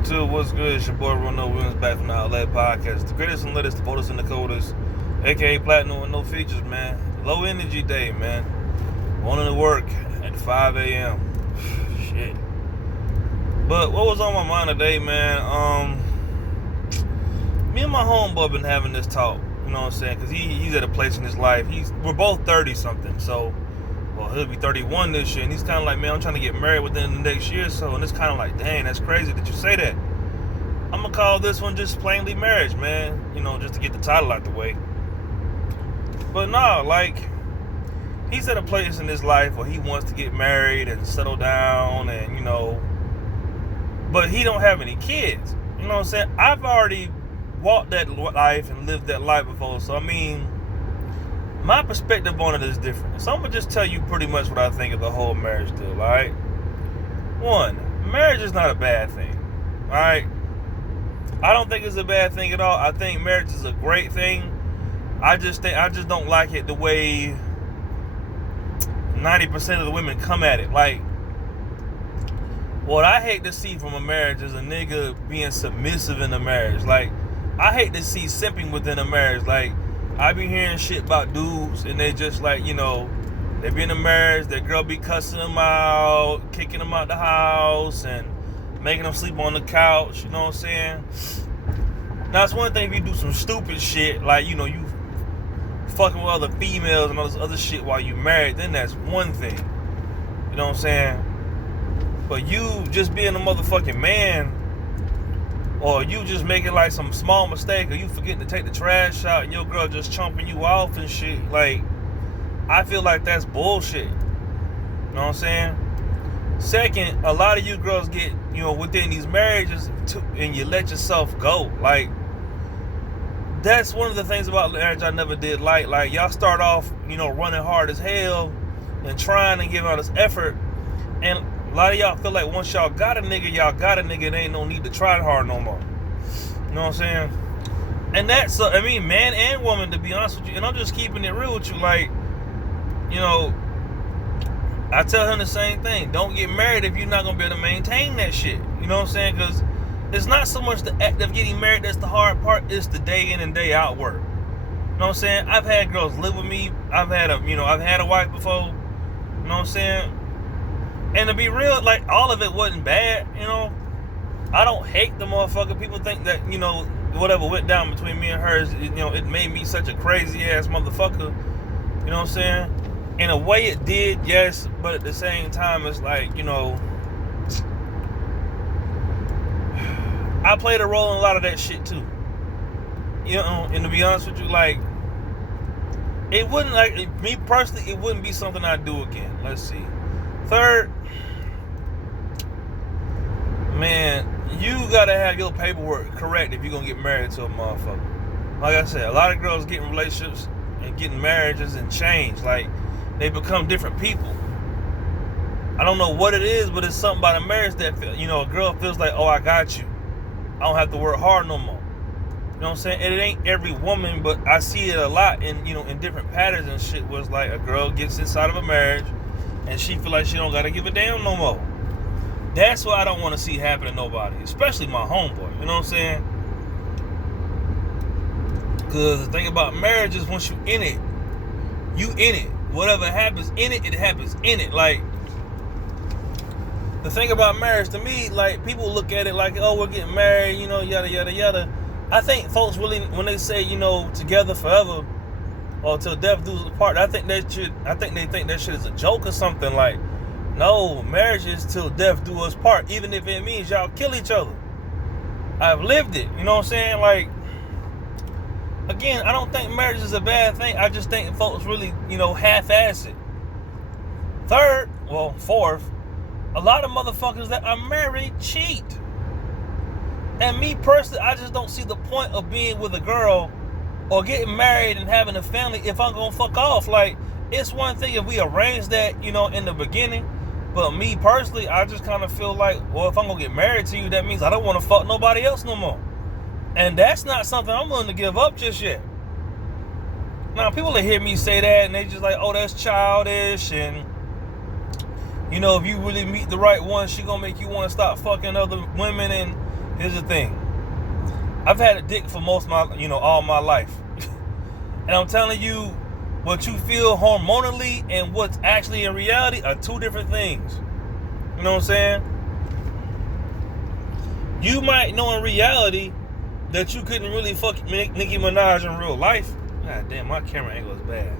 YouTube? What's good? It's your boy Ronald Williams back from the Outlet Podcast. The greatest and latest, the boldest and the coldest, aka Platinum with no features, man. Low energy day, man. Wanting to work at 5 a.m. Shit. But what was on my mind today, man? Me and my homeboy been having this talk. You know what I'm saying? Because he's at a place in his life. We're both 30 something, so. Well, he'll be 31 this year, and he's kind of like, man, I'm trying to get married within the next year or so, and it's kind of like, dang, that's crazy that you say that. I'm going to call this one just plainly marriage, man, you know, just to get the title out the way. But no, like, he's at a place in his life where he wants to get married and settle down and, you know, but he don't have any kids. You know what I'm saying? I've already walked that life and lived that life before, so I mean, my perspective on it is different. So I'm going to just tell you pretty much what I think of the whole marriage deal, alright? One, marriage is not a bad thing, alright? I don't think it's a bad thing at all. I think marriage is a great thing. I just don't like it the way 90% of the women come at it. Like, what I hate to see from a marriage is a nigga being submissive in a marriage. Like, I hate to see simping within a marriage. Like, I be hearing shit about dudes and they just like, you know, they be in a marriage, their girl be cussing them out, kicking them out the house and making them sleep on the couch, you know what I'm saying? Now it's one thing if you do some stupid shit, like, you know, you fucking with other females and all this other shit while you married, then that's one thing. You know what I'm saying? But you just being a motherfucking man, or you just making like some small mistake, or you forgetting to take the trash out and your girl just chomping you off and shit, like, I feel like that's bullshit. You know what I'm saying? Second, a lot of you girls get, you know, within these marriages and you let yourself go. Like, that's one of the things about marriage I never did like. Like, y'all start off, you know, running hard as hell and trying and giving all this effort, and a lot of y'all feel like once y'all got a nigga, there ain't no need to try hard no more. You know what I'm saying? And that's, I mean, man and woman, to be honest with you. And I'm just keeping it real with you. Like, you know, I tell him the same thing. Don't get married if you're not going to be able to maintain that shit. You know what I'm saying? Because it's not so much the act of getting married that's the hard part. It's the day in and day out work. You know what I'm saying? I've had girls live with me. I've had a wife before. You know what I'm saying? And to be real, like, all of it wasn't bad, you know. I don't hate the motherfucker. People think that, you know, whatever went down between me and her, you know, it made me such a crazy-ass motherfucker. You know what I'm saying? In a way it did, yes, but at the same time, it's like, you know, I played a role in a lot of that shit, too. You know, and to be honest with you, like, it wouldn't, like, me personally, it wouldn't be something I'd do again. Let's see. Third, man, you gotta have your paperwork correct if you're gonna get married to a motherfucker. Like I said, a lot of girls get in relationships and getting marriages and change. Like, they become different people. I don't know what it is, but it's something about a marriage that, you know, a girl feels like, oh, I got you. I don't have to work hard no more. You know what I'm saying? And it ain't every woman, but I see it a lot in, you know, in different patterns and shit, where it's like a girl gets inside of a marriage and she feel like she don't gotta give a damn no more. That's what I don't want to see happen to nobody, especially my homeboy. You know what I'm saying? Because the thing about marriage is once you in it, you in it. Whatever happens in it, it happens in it. Like, the thing about marriage to me, like, people look at it like, oh, we're getting married, you know, yada, yada, yada. I think folks really, when they say, you know, together forever, or till death do us apart, I think they think that shit is a joke or something. Like, no, marriage is till death do us part, even if it means y'all kill each other. I've lived it, you know what I'm saying? Like, again, I don't think marriage is a bad thing. I just think folks really, you know, half-ass it. Fourth, a lot of motherfuckers that are married cheat. And me personally, I just don't see the point of being with a girl or getting married and having a family if I'm gonna fuck off. Like, it's one thing if we arrange that, you know, in the beginning, but me personally, I just kind of feel like, well, if I'm gonna get married to you, that means I don't want to fuck nobody else no more. And that's not something I'm willing to give up just yet. Now, people that hear me say that and they just like, oh, that's childish, and, you know, if you really meet the right one, she gonna make you want to stop fucking other women and Here's the thing. I've had a dick for most of my, all my life. And I'm telling you, what you feel hormonally and what's actually in reality are two different things. You know what I'm saying? You might know in reality that you couldn't really fuck Nicki Minaj in real life. God damn, my camera angle is bad.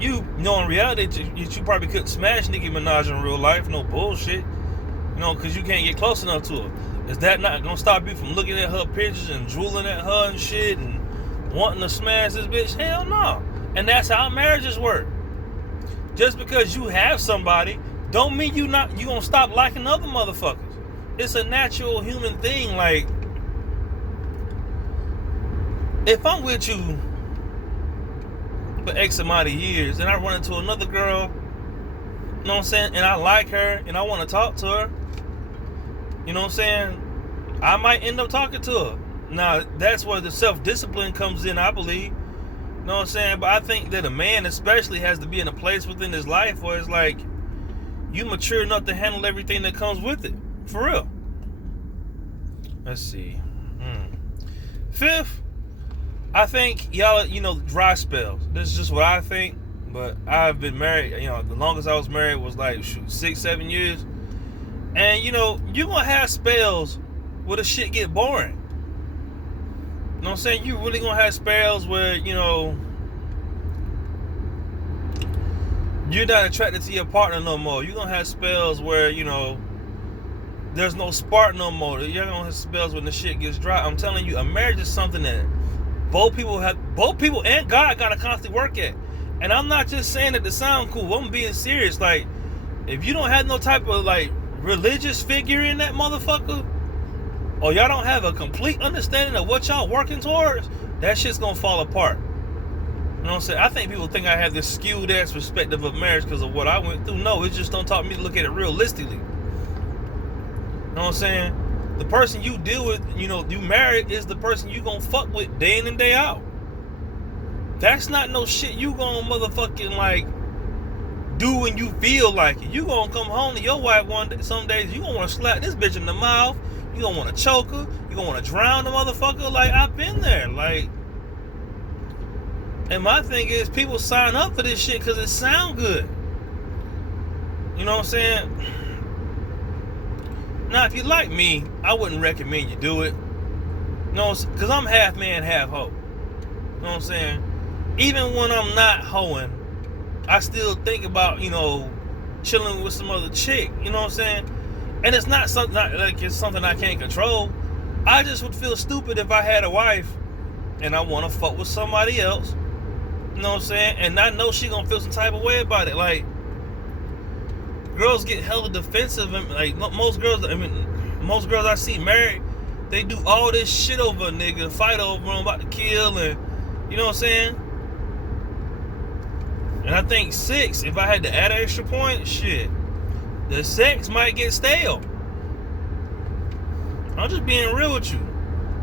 You know in reality that you probably couldn't smash Nicki Minaj in real life. No bullshit. Because you can't get close enough to her. Is that not gonna stop you from looking at her pictures and drooling at her and shit and wanting to smash this bitch? Hell no. And that's how marriages work. Just because you have somebody don't mean you gonna stop liking other motherfuckers. It's a natural human thing. Like, if I'm with you for X amount of years and I run into another girl, you know what I'm saying, and I like her and I want to talk to her, you know what I'm saying, I might end up talking to her. Now, that's where the self-discipline comes in, I believe. You know what I'm saying? But I think that a man especially has to be in a place within his life where it's like, you mature enough to handle everything that comes with it. For real. Let's see. Fifth, I think y'all, dry spells. This is just what I think. But I've been married, the longest I was married was like 6-7 years. And you're gonna have spells where the shit get boring. You know what I'm saying? You really gonna have spells where, you're not attracted to your partner no more. You're gonna have spells where, there's no spark no more. You're gonna have spells when the shit gets dry. I'm telling you, a marriage is something that both people and God gotta constantly work at. And I'm not just saying it to sound cool. I'm being serious. Like, if you don't have no type of like religious figure in that motherfucker, or y'all don't have a complete understanding of what y'all working towards, that shit's gonna fall apart. You know what I'm saying? I think people think I have this skewed ass perspective of marriage because of what I went through. No, it just don't taught me to look at it realistically. You know what I'm saying? The person you deal with, you married, is the person you gonna fuck with day in and day out. That's not no shit you gonna motherfucking like do when you feel like it. You gonna come home to your wife some days, you gonna wanna slap this bitch in the mouth, you gonna wanna choke her, you gonna wanna drown the motherfucker. Like, I've been there. Like, and my thing is, people sign up for this shit because it sound good. You know what I'm saying? Now, if you like me, I wouldn't recommend you do it. Because I'm half man, half hoe. You know what I'm saying? Even when I'm not hoeing, I still think about, chilling with some other chick. You know what I'm saying? And it's not something like it's something I can't control. I just would feel stupid if I had a wife and I want to fuck with somebody else. You know what I'm saying? And I know she gonna feel some type of way about it. Like, girls get hella defensive, and like most girls I see married, they do all this shit over a nigga, fight over him, about to kill, and you know what I'm saying? And I think 6, if I had to add an extra point, shit, the sex might get stale. I'm just being real with you.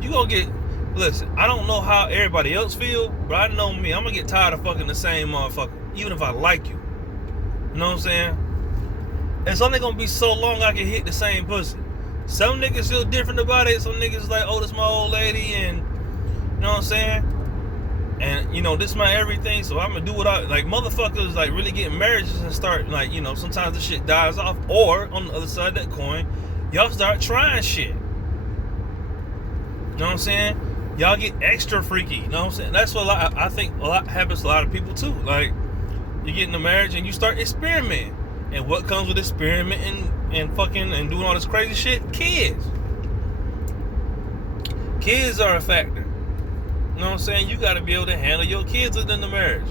You gonna get, listen, I don't know how everybody else feel, but I know me, I'm gonna get tired of fucking the same motherfucker, even if I like you. You know what I'm saying? It's only gonna be so long I can hit the same pussy. Some niggas feel different about it. Some niggas like, oh, this my old lady, and you know what I'm saying? And this my everything, so I'm gonna do what I like. Motherfuckers like really getting marriages and start like, sometimes the shit dies off, or on the other side of that coin, y'all start trying shit. You know what I'm saying? Y'all get extra freaky. You know what I'm saying? That's what I think a lot happens to a lot of people too. Like, you get in a marriage and you start experimenting. And what comes with experimenting and fucking and doing all this crazy shit? Kids. Kids are a factor. You know what I'm saying? You got to be able to handle your kids within the marriage.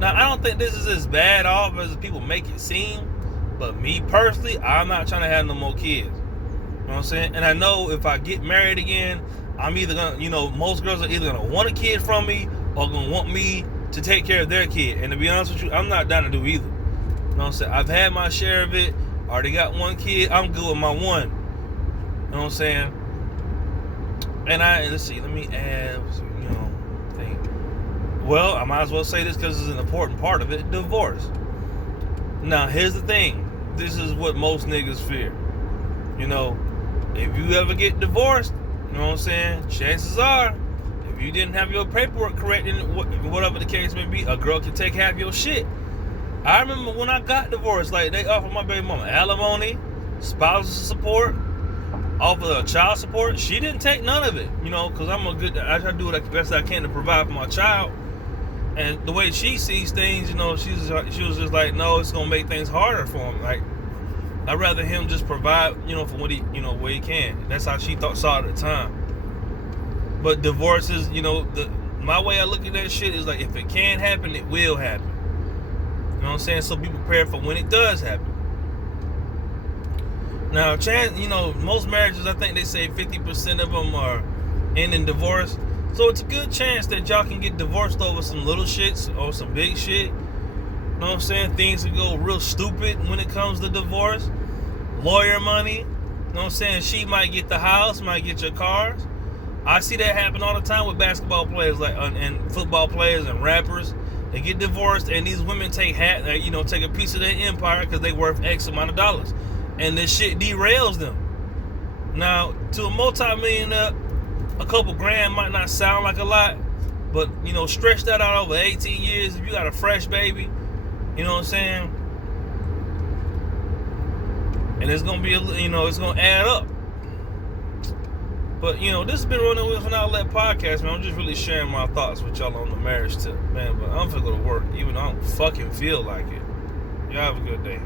Now, I don't think this is as bad off as people make it seem. But me personally, I'm not trying to have no more kids. You know what I'm saying? And I know if I get married again, I'm either going to, most girls are either going to want a kid from me or going to want me to take care of their kid. And to be honest with you, I'm not down to do either. You know what I'm saying? I've had my share of it. Already got one kid. I'm good with my one. You know what I'm saying? And let's see. Let me add, thing. Well, I might as well say this because it's an important part of it. Divorce. Now, here's the thing. This is what most niggas fear. if you ever get divorced, you know what I'm saying, chances are, if you didn't have your paperwork correct and whatever the case may be, a girl can take half your shit. I remember when I got divorced, like, they offered my baby mama alimony, spousal support, offered child support. She didn't take none of it, you know, because I try to do the best I can to provide for my child. And the way she sees things, you know, she was just like, no, it's gonna make things harder for him. Like, I'd rather him just provide, you know, for what he, you know, where he can. That's how she saw it at the time. But divorce is, you know, my way I look at that shit is like, if it can happen, it will happen. You know what I'm saying? So be prepared for when it does happen. Now, you know, most marriages, I think they say 50% of them are ending divorce. So it's a good chance that y'all can get divorced over some little shits or some big shit. You know what I'm saying? Things can go real stupid when it comes to divorce. Lawyer money. You know what I'm saying? She might get the house, might get your cars. I see that happen all the time with basketball players, like, and football players and rappers. They get divorced, and these women take a piece of their empire because they worth X amount of dollars, and this shit derails them. Now, to a multi-millionaire, a couple grand might not sound like a lot, but, you know, stretch that out over 18 years. If you got a fresh baby, you know what I'm saying, and it's gonna be, it's gonna add up. But, you know, this has been Running With an Outlet podcast, man. I'm just really sharing my thoughts with y'all on the marriage tip, man. But I'm finna go to work, even though I don't fucking feel like it. Y'all have a good day.